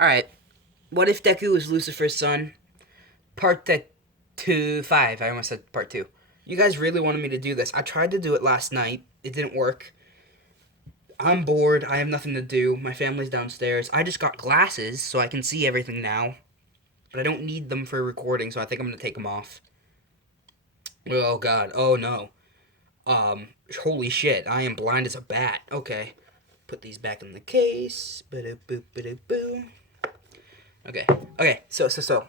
Alright, what if Deku is Lucifer's son? Part 5. I almost said part 2. You guys really wanted me to do this. I tried to do it last night. It didn't work. I'm bored. I have nothing to do. My family's downstairs. I just got glasses so I can see everything now. But I don't need them for recording, so I think I'm going to take them off. Oh god. Oh no. Holy shit. I am blind as a bat. Okay. Put these back in the case. Ba-da-boo. Okay. Okay. So.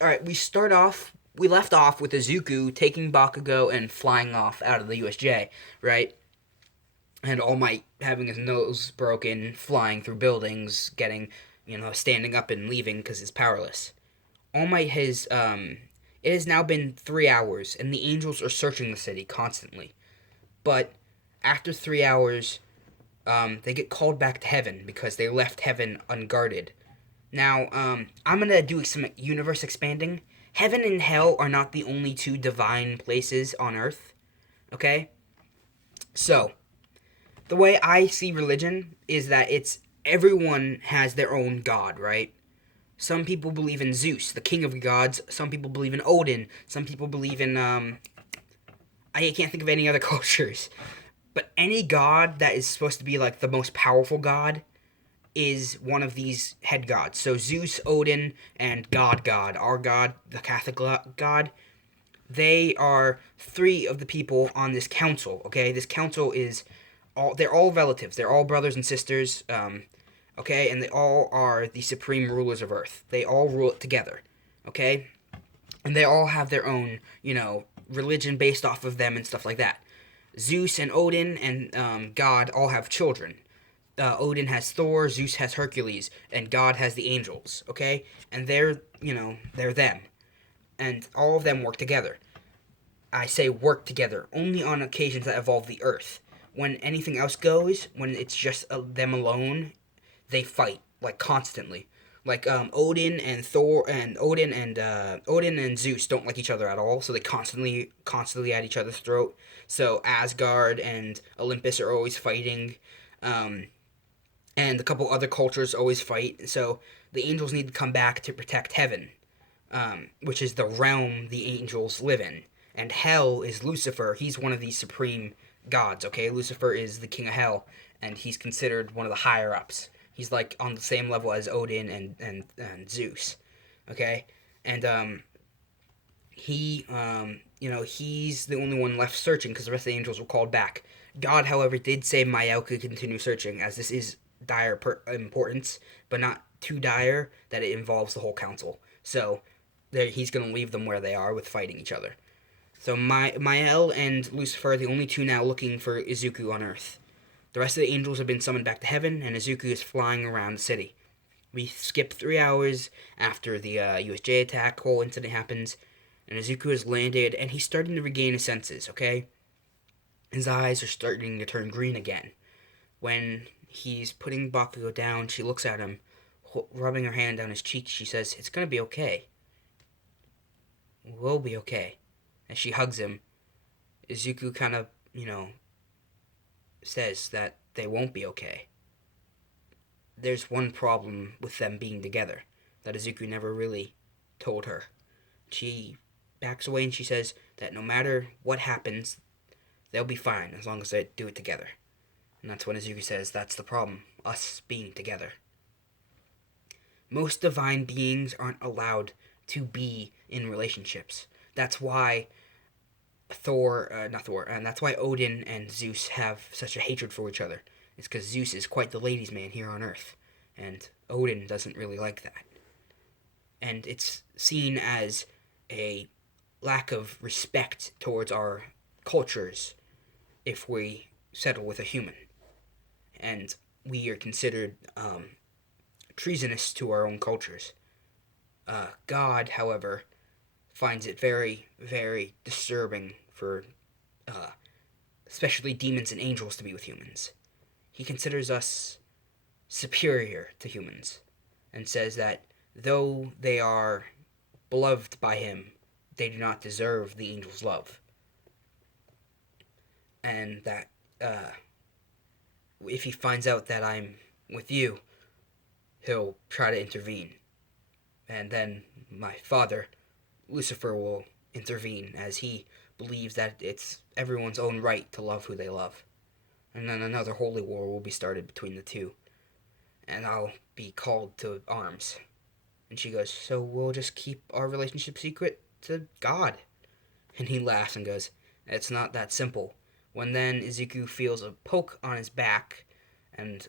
All right, we start off. We left off with Izuku taking Bakugo and flying off out of the USJ, right? And All Might having his nose broken, flying through buildings, getting, standing up and leaving because he's powerless. All Might has, it has now been 3 hours, and the angels are searching the city constantly. But after 3 hours, they get called back to heaven because they left heaven unguarded. Now, I'm gonna do some universe expanding. Heaven and hell are not the only two divine places on Earth. Okay, so the way I see religion is that it's everyone has their own god, right? Some people believe in Zeus, the king of the gods. Some people believe in Odin. Some people believe in I can't think of any other cultures. But any god that is supposed to be like the most powerful god is one of these head gods. So Zeus, Odin, and God, our God, the Catholic God, they are three of the people on this council. Okay, this council is they're all relatives. They're all brothers and sisters. Okay, and they all are the supreme rulers of Earth. They all rule it together. Okay, and they all have their own, religion based off of them and stuff like that. Zeus and Odin and God all have children. Odin has Thor, Zeus has Hercules, and God has the angels. Okay, and they're them, and all of them work together. I say work together only on occasions that involve the Earth. When anything else goes, when it's just them alone, they fight like constantly. Like Odin and Zeus don't like each other at all, so they constantly at each other's throat. So Asgard and Olympus are always fighting. Um, and a couple other cultures always fight. So the angels need to come back to protect heaven, which is the realm the angels live in. And hell is Lucifer. He's one of these supreme gods. Okay, Lucifer is the king of hell, and he's considered one of the higher ups. He's like on the same level as Odin and Zeus. Okay, and he's the only one left searching because the rest of the angels were called back. God, however, did say Mael could continue searching, as this is dire importance, but not too dire that it involves the whole council. So he's going to leave them where they are with fighting each other. So Mael and Lucifer are the only two now looking for Izuku on Earth. The rest of the angels have been summoned back to heaven, and Izuku is flying around the city. We skip 3 hours after the USJ attack, whole incident happens, and Izuku has landed, and he's starting to regain his senses, okay? His eyes are starting to turn green again. When he's putting Bakugo down, she looks at him, rubbing her hand down his cheek. She says, "It's gonna be okay. We'll be okay." As she hugs him, Izuku kind of, says that they won't be okay. There's one problem with them being together that Izuku never really told her. She backs away and she says that no matter what happens, they'll be fine as long as they do it together. And that's when Izuku says that's the problem, us being together. Most divine beings aren't allowed to be in relationships. That's why and that's why Odin and Zeus have such a hatred for each other. It's because Zeus is quite the ladies' man here on Earth, and Odin doesn't really like that. And it's seen as a lack of respect towards our cultures if we settle with a human. And we are considered treasonous to our own cultures. God, however, finds it very, very disturbing for uh, especially demons and angels to be with humans. He considers us superior to humans and says that though they are beloved by him, they do not deserve the angel's love. And that if he finds out that I'm with you, he'll try to intervene. And then my father, Lucifer, will intervene as he believes that it's everyone's own right to love who they love. And then another holy war will be started between the two. And I'll be called to arms. And she goes, so we'll just keep our relationship secret to God? And he laughs and goes, it's not that simple. When then Izuku feels a poke on his back, and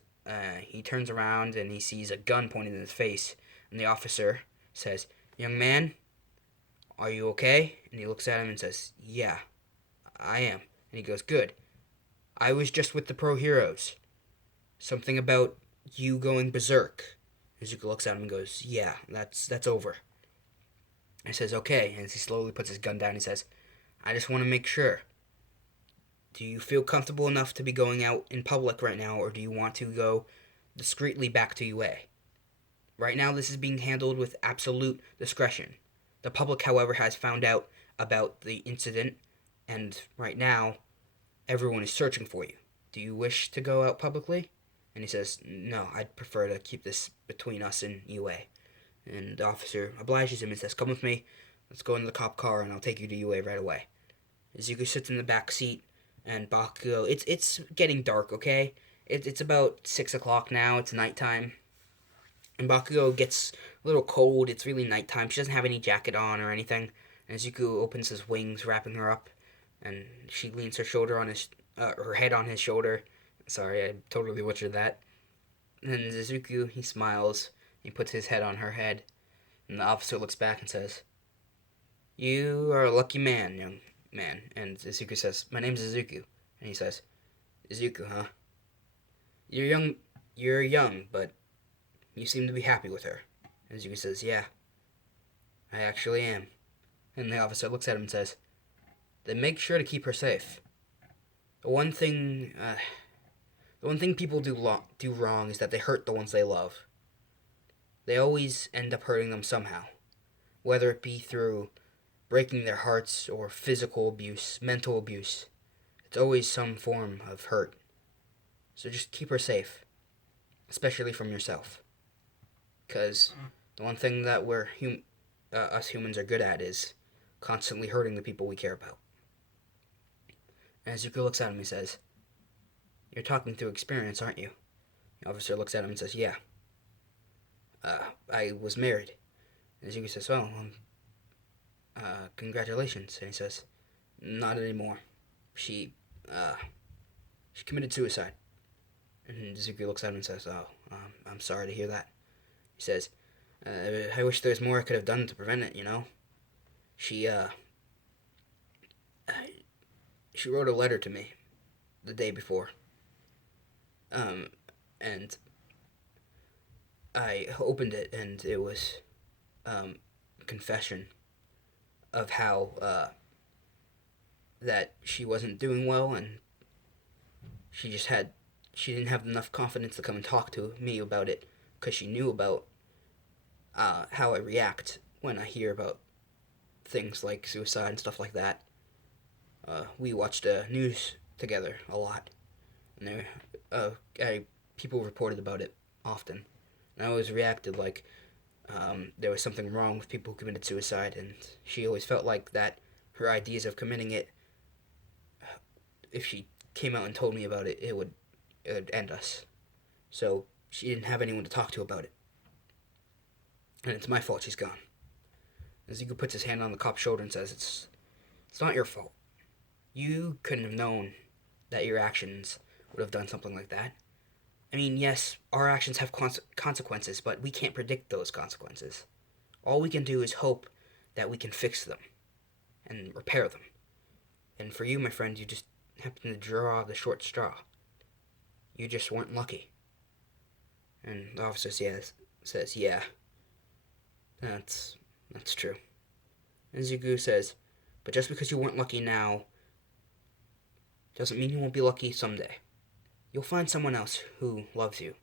he turns around and he sees a gun pointed in his face. And the officer says, young man, are you okay? And he looks at him and says, yeah, I am. And he goes, good. I was just with the pro heroes. Something about you going berserk. Izuku looks at him and goes, yeah, that's over. He says, okay. And as he slowly puts his gun down, he says, I just want to make sure. Do you feel comfortable enough to be going out in public right now, or do you want to go discreetly back to UA? Right now, this is being handled with absolute discretion. The public, however, has found out about the incident, and right now, everyone is searching for you. Do you wish to go out publicly? And he says, no, I'd prefer to keep this between us and UA. And the officer obliges him and says, come with me. Let's go in the cop car and I'll take you to UA right away. Izuku sits in the back seat and Bakugo, it's getting dark, okay? It's about 6 o'clock now. It's nighttime. And Bakugo gets a little cold. It's really nighttime. She doesn't have any jacket on or anything. And Izuku opens his wings, wrapping her up. And she leans her head on his shoulder. Sorry, I totally butchered that. And Izuku, he smiles. He puts his head on her head. And the officer looks back and says, you are a lucky man, young man. And Izuku says, my name's Izuku. And he says, Izuku, huh? You're young, but you seem to be happy with her. And Izuku says, yeah, I actually am. And the officer looks at him and says, then make sure to keep her safe. The one thing people do wrong is that they hurt the ones they love. They always end up hurting them somehow, whether it be through breaking their hearts or physical abuse, mental abuse. It's always some form of hurt. So just keep her safe, especially from yourself. Because the one thing that us humans are good at is constantly hurting the people we care about. And Izuku looks at him and says, you're talking through experience, aren't you? The officer looks at him and says, yeah. I was married. And Izuku says, well, congratulations. And he says, not anymore. She committed suicide. And Izuku looks at him and says, oh, I'm sorry to hear that. He says, I wish there was more I could have done to prevent it, you know? She wrote a letter to me the day before. And I opened it, and it was confession of how that she wasn't doing well, and she didn't have enough confidence to come and talk to me about it, because she knew about how I react when I hear about things like suicide and stuff like that. We watched news together a lot, and people reported about it often. And I always reacted like there was something wrong with people who committed suicide, and she always felt like that her ideas of committing it, if she came out and told me about it, it would end us. So she didn't have anyone to talk to about it. And it's my fault she's gone. Izuku puts his hand on the cop's shoulder and says, it's not your fault. You couldn't have known that your actions would have done something like that. I mean, yes, our actions have consequences, but we can't predict those consequences. All we can do is hope that we can fix them and repair them. And for you, my friend, you just happened to draw the short straw. You just weren't lucky. And the officer says, yeah, that's true. And Izuku says, but just because you weren't lucky now doesn't mean you won't be lucky someday. You'll find someone else who loves you,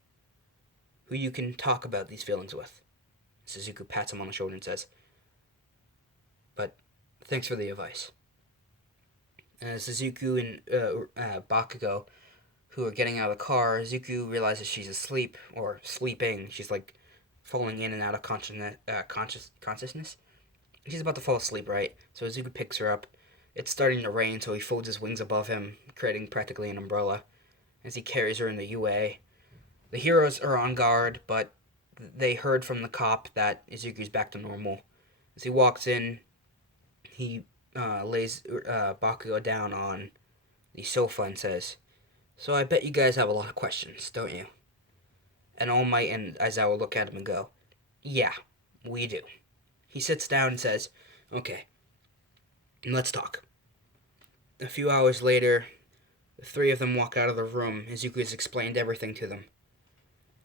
who you can talk about these feelings with. Izuku pats him on the shoulder and says, but thanks for the advice. As Izuku and Bakugo, who are getting out of the car, Izuku realizes she's asleep, or sleeping. She's like falling in and out of consciousness. She's about to fall asleep, right? So Izuku picks her up. It's starting to rain, so he folds his wings above him, creating practically an umbrella, as he carries her in the UA. The heroes are on guard, but they heard from the cop that Izuku's back to normal. As he walks in, he lays Bakugo down on the sofa and says, "So I bet you guys have a lot of questions, don't you?" And All Might and Aizawa look at him and go, "Yeah, we do." He sits down and says, "Okay, let's talk." A few hours later, the three of them walk out of the room. Izuku has explained everything to them.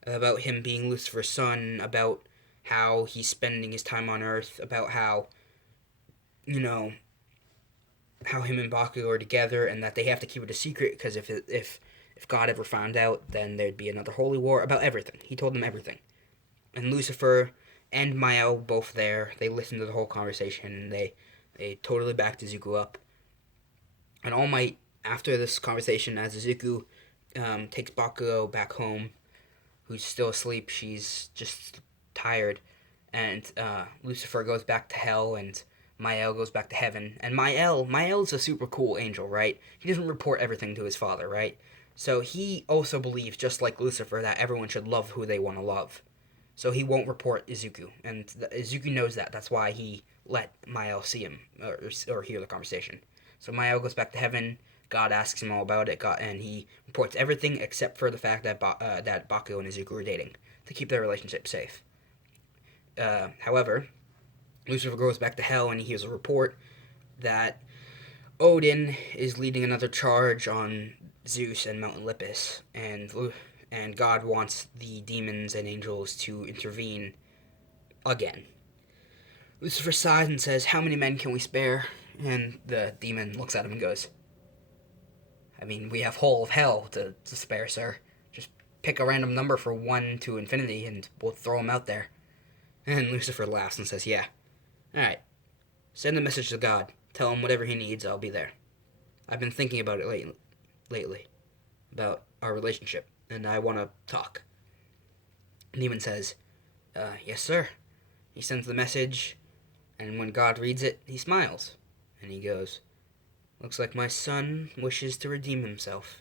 About him being Lucifer's son, about how he's spending his time on Earth, about how, how him and Bakugo are together, and that they have to keep it a secret, because if God ever found out, then there'd be another holy war. About everything. He told them everything. And Lucifer and Mael both there. They listened to the whole conversation, and they totally backed Izuku up. And All Might, after this conversation, as Izuku takes Bakugo back home, who's still asleep, she's just tired, and Lucifer goes back to hell, and Mael goes back to heaven. And Mael's a super cool angel, right? He doesn't report everything to his father, right? So he also believes, just like Lucifer, that everyone should love who they want to love. So he won't report Izuku, and Izuku knows that. That's why he let Mael see him, or hear the conversation. So Mael goes back to heaven. God asks him all about it, and he reports everything except for the fact that that Bakugo and Izuku are dating, to keep their relationship safe. However, Lucifer goes back to hell, and he hears a report that Odin is leading another charge on Zeus and Mount Olympus, and God wants the demons and angels to intervene again. Lucifer sighs and says, "How many men can we spare?" And the demon looks at him and goes, "I mean, we have whole of hell to spare, sir. Just pick a random number for 1 to infinity, and we'll throw them out there." And Lucifer laughs and says, "Yeah. Alright. Send a message to God. Tell him whatever he needs, I'll be there. I've been thinking about it lately. About our relationship, and I want to talk." The demon says, "Yes, sir." He sends the message, and when God reads it, he smiles. And he goes, "Looks like my son wishes to redeem himself."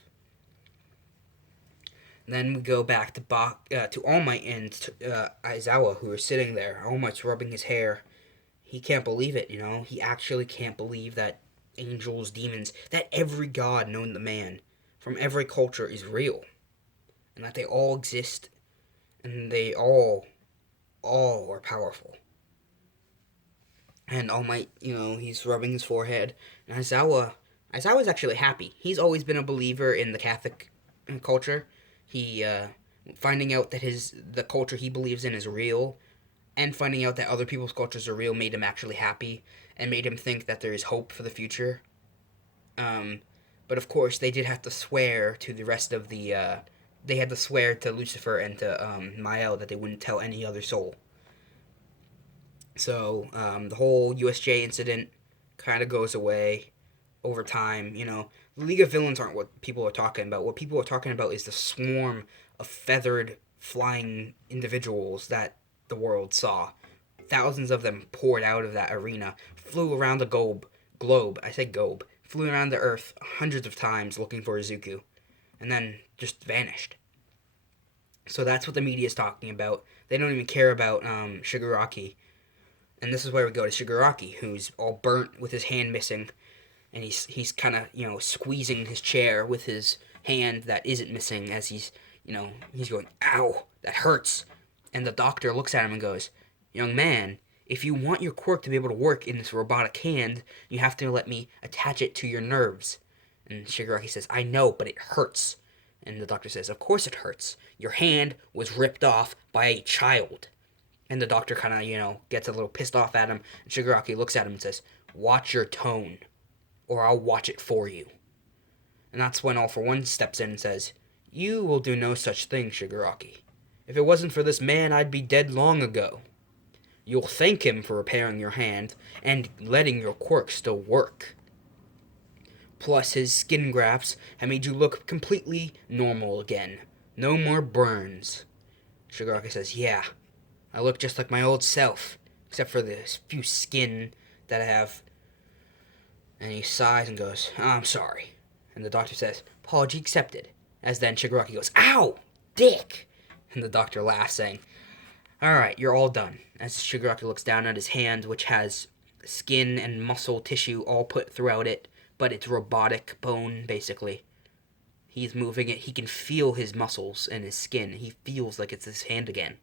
Then we go back to All Might and Aizawa, who are sitting there. All Might's rubbing his hair. He can't believe it, He actually can't believe that angels, demons, that every god known to man, from every culture, is real. And that they all exist, and they all are powerful. And All Might, he's rubbing his forehead. And Aizawa's actually happy. He's always been a believer in the Catholic culture. He, finding out that the culture he believes in is real, and finding out that other people's cultures are real, made him actually happy, and made him think that there is hope for the future. But of course, they did have to swear to the rest of the, they had to swear to Lucifer and to Mael that they wouldn't tell any other soul. So, the whole USJ incident kind of goes away over time. The League of Villains aren't what people are talking about. What people are talking about is the swarm of feathered, flying individuals that the world saw. Thousands of them poured out of that arena, flew around the flew around the Earth hundreds of times looking for Izuku, and then just vanished. So that's what the media is talking about. They don't even care about Shigaraki. And this is where we go to Shigaraki, who's all burnt with his hand missing, and he's kind of, squeezing his chair with his hand that isn't missing as he's going, "Ow, that hurts." And the doctor looks at him and goes, "Young man, if you want your quirk to be able to work in this robotic hand, you have to let me attach it to your nerves." And Shigaraki says, "I know, but it hurts." And the doctor says, "Of course it hurts. Your hand was ripped off by a child." And the doctor kind of, gets a little pissed off at him. And Shigaraki looks at him and says, "Watch your tone, or I'll watch it for you." And that's when All For One steps in and says, "You will do no such thing, Shigaraki. If it wasn't for this man, I'd be dead long ago. You'll thank him for repairing your hand and letting your quirk still work. Plus, his skin grafts have made you look completely normal again. No more burns." Shigaraki says, "Yeah, I look just like my old self, except for this few skin that I have. And he sighs and goes, I'm sorry. And the doctor says, apology accepted. As then Shigaraki goes, ow, dick. And the doctor laughs, saying, alright, you're all done. As Shigaraki looks down at his hand, which has skin and muscle tissue all put throughout it, but it's robotic bone, basically. He's moving it. He can feel his muscles and his skin. He feels like it's his hand again.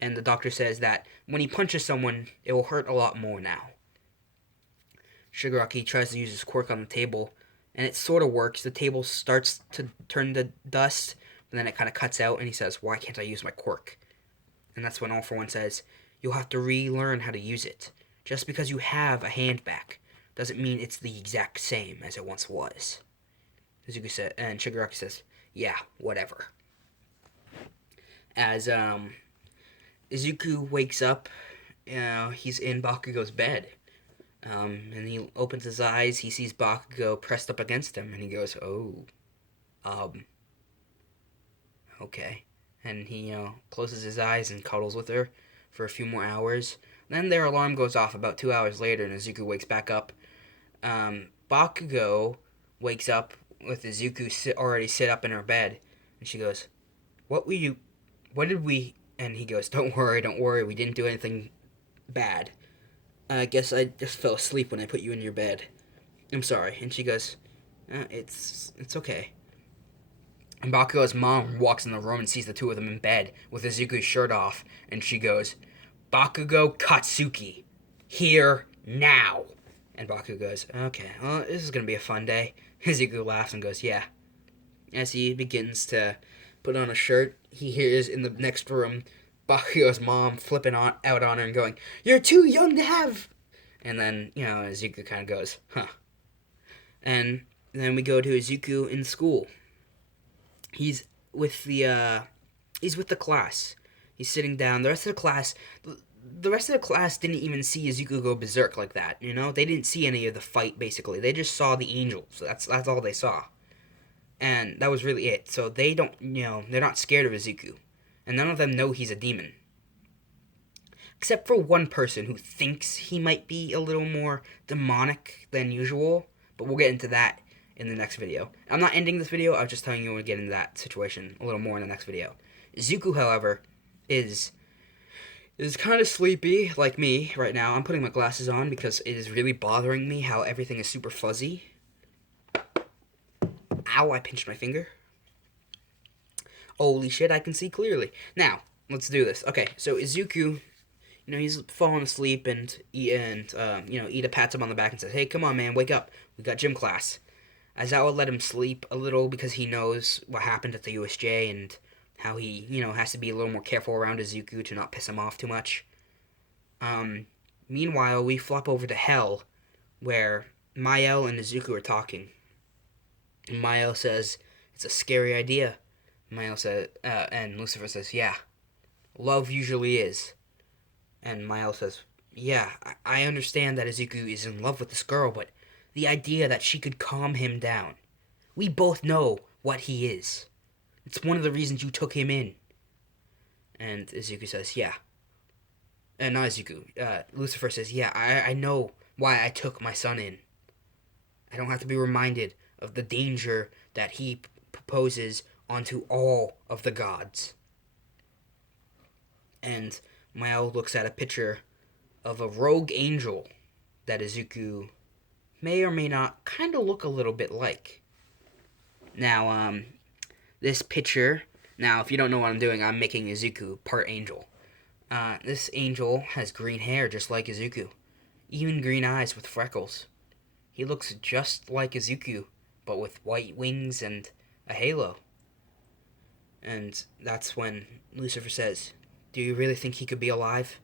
And the doctor says that when he punches someone, it will hurt a lot more now. Shigaraki tries to use his quirk on the table, and it sort of works. The table starts to turn to dust, and then it kind of cuts out, and he says, why can't I use my quirk? And that's when All For One says, you'll have to relearn how to use it. Just because you have a hand back doesn't mean it's the exact same as it once was. Izuku said, and Shigaraki says, yeah, whatever. As Izuku wakes up, he's in Bakugo's bed. And he opens his eyes, he sees Bakugo pressed up against him, and he goes, okay. And he, closes his eyes and cuddles with her for a few more hours. Then their alarm goes off about 2 hours later, and Izuku wakes back up. Bakugo wakes up with Izuku already sit up in her bed, and she goes, what did we, and he goes, don't worry, we didn't do anything bad. I guess I just fell asleep when I put you in your bed. I'm sorry. And she goes, it's okay. And Bakugo's mom walks in the room and sees the two of them in bed with Izuku's shirt off. And she goes, Bakugo Katsuki, here, now. And Bakugo goes, okay, well, this is going to be a fun day. Izuku laughs and goes, yeah. As he begins to put on a shirt, he hears in the next room Bakugo's mom flipping out on her and going, you're too young to have. And then, Izuku kind of goes, huh. And then we go to Izuku in school. He's with the class. He's sitting down. The rest of the class didn't even see Izuku go berserk like that, They didn't see any of the fight, basically. They just saw the angels. That's all they saw. And that was really it. So they don't, they're not scared of Izuku. And none of them know he's a demon. Except for one person who thinks he might be a little more demonic than usual. But we'll get into that in the next video. I'm not ending this video, I was just telling you we'll get into that situation a little more in the next video. Izuku, however, is kind of sleepy, like me, right now. I'm putting my glasses on because it is really bothering me how everything is super fuzzy. Ow, I pinched my finger. Holy shit, I can see clearly. Now, let's do this. Okay, so Izuku, he's falling asleep and Ida pats him on the back and says, hey, come on, man, wake up. We got gym class. Aizawa let him sleep a little because he knows what happened at the USJ and how he, has to be a little more careful around Izuku to not piss him off too much. Meanwhile, we flop over to Hell, where Mael and Izuku are talking. And Mael says, it's a scary idea. Mael says, and Lucifer says, yeah, love usually is. And Mael says, yeah, I understand that Izuku is in love with this girl, but the idea that she could calm him down. We both know what he is. It's one of the reasons you took him in. And Izuku says, yeah. And not Izuku. Lucifer says, yeah, I know why I took my son in. I don't have to be reminded of the danger that he proposes onto all of the gods. And Mael looks at a picture of a rogue angel that Izuku may or may not kind of look a little bit like. Now, this picture, if you don't know what I'm doing, I'm making Izuku part angel. This angel has green hair just like Izuku, even green eyes with freckles. He looks just like Izuku, but with white wings and a halo. And that's when Lucifer says, do you really think he could be alive?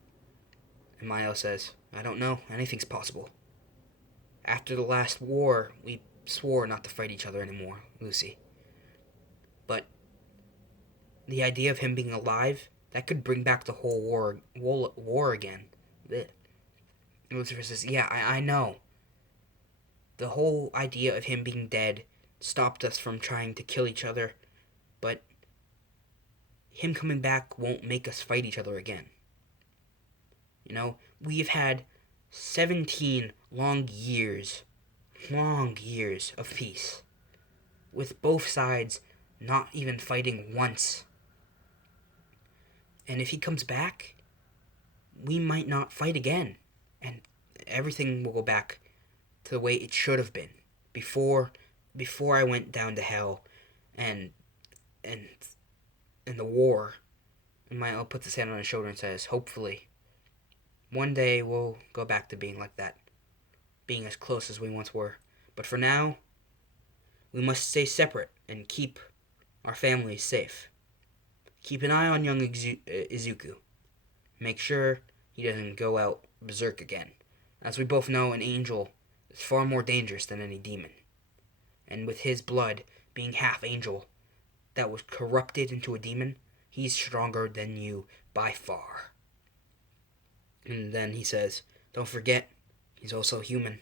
And Mael says, I don't know, anything's possible. After the last war, we swore not to fight each other anymore, Lucy. But the idea of him being alive, that could bring back the whole war again. Lucifer says, yeah, I know. The whole idea of him being dead stopped us from trying to kill each other, but him coming back won't make us fight each other again. You know, we've had 17 long years of peace, with both sides not even fighting once. And if he comes back, we might not fight again, and everything will go back to the way it should have been before I went down to hell, and and the war. And Michael puts his hand on his shoulder and says, "Hopefully, one day we'll go back to being like that, being as close as we once were. But for now, we must stay separate and keep our families safe. Keep an eye on young Izuku. Make sure he doesn't go out berserk again. As we both know, an angel is far more dangerous than any demon. And with his blood being half angel that was corrupted into a demon, he's stronger than you by far." And then he says, "Don't forget, he's also human."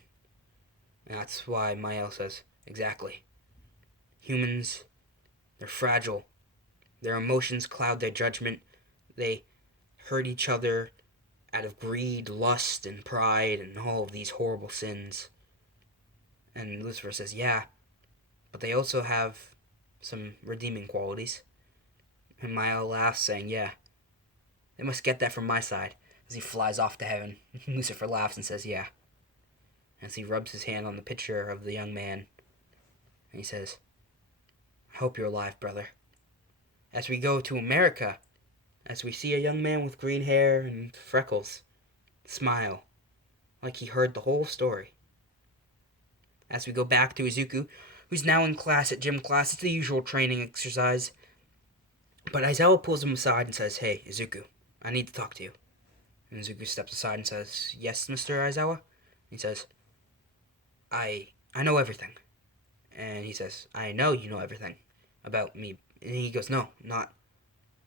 And that's why Mael says, "Exactly. Humans, they're fragile. Their emotions cloud their judgment. They hurt each other out of greed, lust, and pride, and all of these horrible sins." And Lucifer says, "Yeah, but they also have some redeeming qualities." And Mael laughs, saying, "Yeah, they must get that from my side." As he flies off to heaven, Lucifer laughs and says, "Yeah." As he rubs his hand on the picture of the young man, and he says, "I hope you're alive, brother." As we go to America, as we see a young man with green hair and freckles smile, like he heard the whole story. As we go back to Izuku, who's now in class at gym class, it's the usual training exercise. But Aizawa pulls him aside and says, "Hey, Izuku, I need to talk to you." And Izuku steps aside and says, "Yes, Mr. Aizawa?" He says, I know everything." And he says, "I know you know everything about me." And he goes, "No, not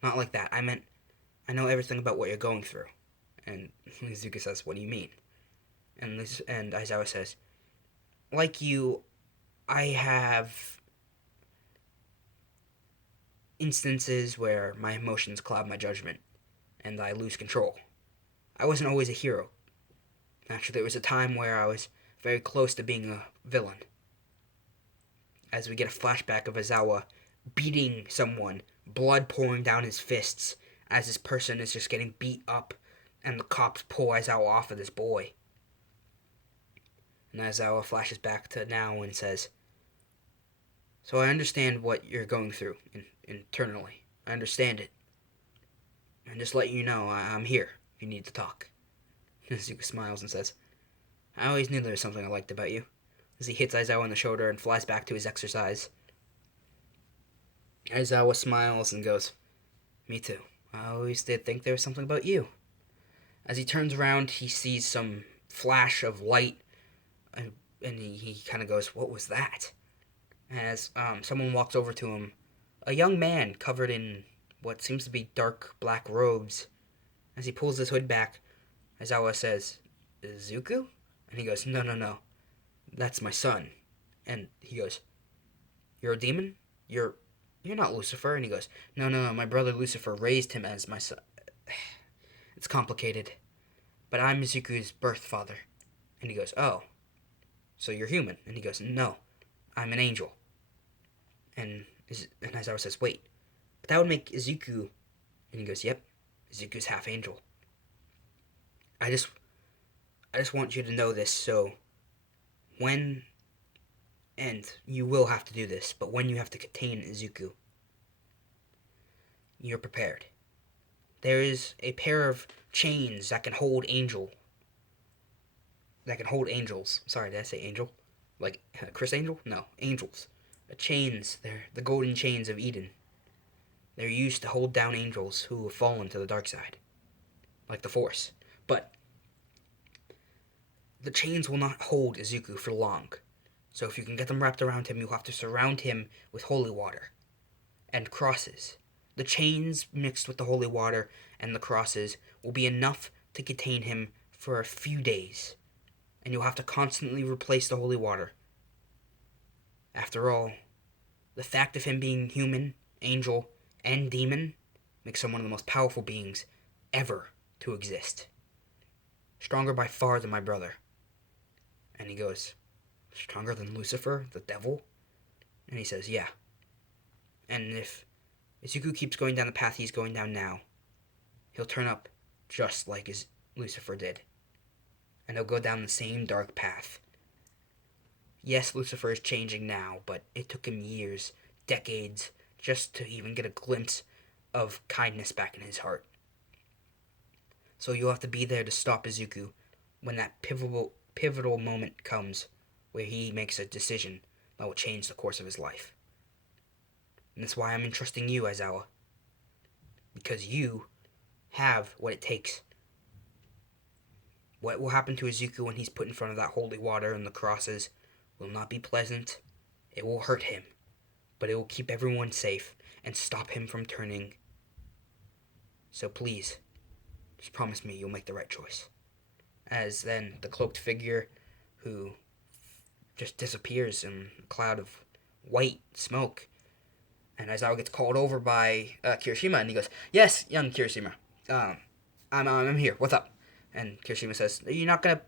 like that. I meant, I know everything about what you're going through." And Izuku says, "What do you mean?" And Aizawa says, "Like you, I have instances where my emotions cloud my judgment, and I lose control. I wasn't always a hero. Actually, there was a time where I was very close to being a villain." As we get a flashback of Aizawa beating someone, blood pouring down his fists, as this person is just getting beat up, and the cops pull Aizawa off of this boy. And Aizawa flashes back to now and says, "So I understand what you're going through internally. I understand it. And just let you know, I'm here if you need to talk." And Izuku smiles and says, "I always knew there was something I liked about you." As he hits Aizawa on the shoulder and flies back to his exercise. Aizawa smiles and goes, "Me too. I always did think there was something about you." As he turns around, he sees some flash of light, and he kind of goes, "What was that?" As someone walks over to him, a young man covered in what seems to be dark black robes. As he pulls his hood back, Aizawa says, "Izuku?" And he goes, No. That's my son." And he goes, "You're a demon? You're not Lucifer." And he goes, No. My brother Lucifer raised him as my son." It's complicated. "But I'm Izuku's birth father." And he goes, "Oh, so you're human?" And he goes, "No, I'm an angel." And Aizawa says, "Wait, but that would make Izuku." And he goes, "Yep, Izuku's half angel. I just want you to know this, so when, and you will have to do this, but when you have to contain Izuku, you're prepared. There is a pair of chains that can hold angels. Sorry, did I say angel? Like Chris Angel? No, angels. Chains, they're the golden chains of Eden. They're used to hold down angels who have fallen to the dark side, like the Force. But the chains will not hold Izuku for long. So if you can get them wrapped around him, you'll have to surround him with holy water and crosses. The chains mixed with the holy water and the crosses will be enough to contain him for a few days, and you'll have to constantly replace the holy water. After all, the fact of him being human, angel, and demon makes him one of the most powerful beings ever to exist. Stronger by far than my brother. And he goes, stronger than Lucifer, the devil? And he says, yeah. And if Izuku keeps going down the path he's going down now, he'll turn up just like Lucifer did. And he'll go down the same dark path. Yes, Lucifer is changing now, but it took him years, decades, just to even get a glimpse of kindness back in his heart. So you'll have to be there to stop Izuku when that pivotal moment comes where he makes a decision that will change the course of his life. And that's why I'm entrusting you, Aizawa. Because you have what it takes. What will happen to Izuku when he's put in front of that holy water and the crosses will not be pleasant. It will hurt him. But it will keep everyone safe and stop him from turning. So please, just promise me you'll make the right choice. As then the cloaked figure who just disappears in a cloud of white smoke. And Aizawa gets called over by Kirishima, and he goes, yes, young Kirishima, I'm here, what's up? And Kirishima says, are you not going to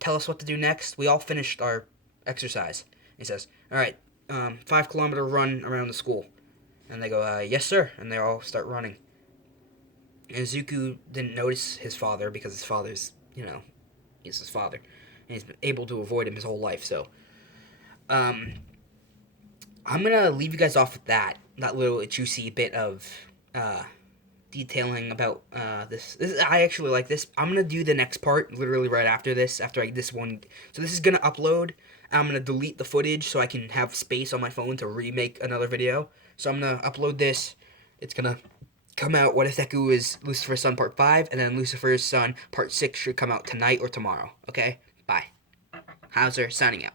tell us what to do next? We all finished our exercise. He says, alright, 5-kilometer run around the school. And they go, yes sir, and they all start running. And Izuku didn't notice his father, because his father's, he's his father. And he's been able to avoid him his whole life, so. I'm going to leave you guys off with that little juicy bit of detailing about this. I actually like this. I'm going to do the next part literally right after this, after this one. So this is going to upload. I'm going to delete the footage so I can have space on my phone to remake another video. So I'm going to upload this. It's going to come out, What If Deku is Lucifer's Son Part 5, and then Lucifer's Son Part 6 should come out tonight or tomorrow. Okay? Bye. Hauser signing out.